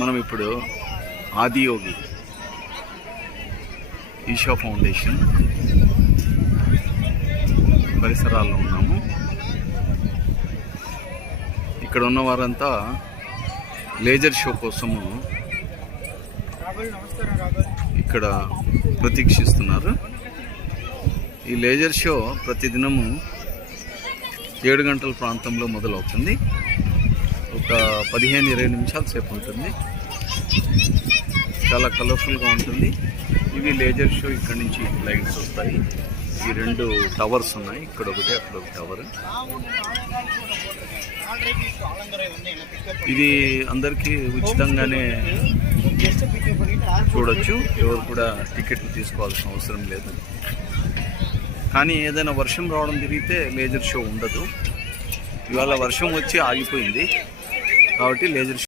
మనం ఇప్పుడు ఆదియోగి ఈషా ఫౌండేషన్ పరిసరాల్లో ఉన్నాము. ఇక్కడ ఉన్న వారంతా లేజర్ షో కోసము ఇక్కడ ప్రతీక్షిస్తున్నారు. ఈ లేజర్ షో ప్రతిదినము 7 గంటల ప్రాంతంలో మొదలవుతుంది. ఒక 15-20 నిమిషాల సేపు ఉంటుంది. చాలా కలర్ఫుల్గా ఉంటుంది. ఇవి లేజర్ షో. ఇక్కడ నుంచి లైట్స్ వస్తాయి. ఈ 2 టవర్స్ ఉన్నాయి, ఇక్కడ ఒకటి అక్కడ ఒక టవర్. ఇది అందరికీ ఉచితంగానే చూడొచ్చు. ఎవరు కూడా టికెట్లు తీసుకోవాల్సిన అవసరం లేదు. కానీ ఏదైనా వర్షం రావడం జరిగితే లేజర్ షో ఉండదు. ఇవాళ వర్షం వచ్చి ఆగిపోయింది కాబట్టి లేజర్ షో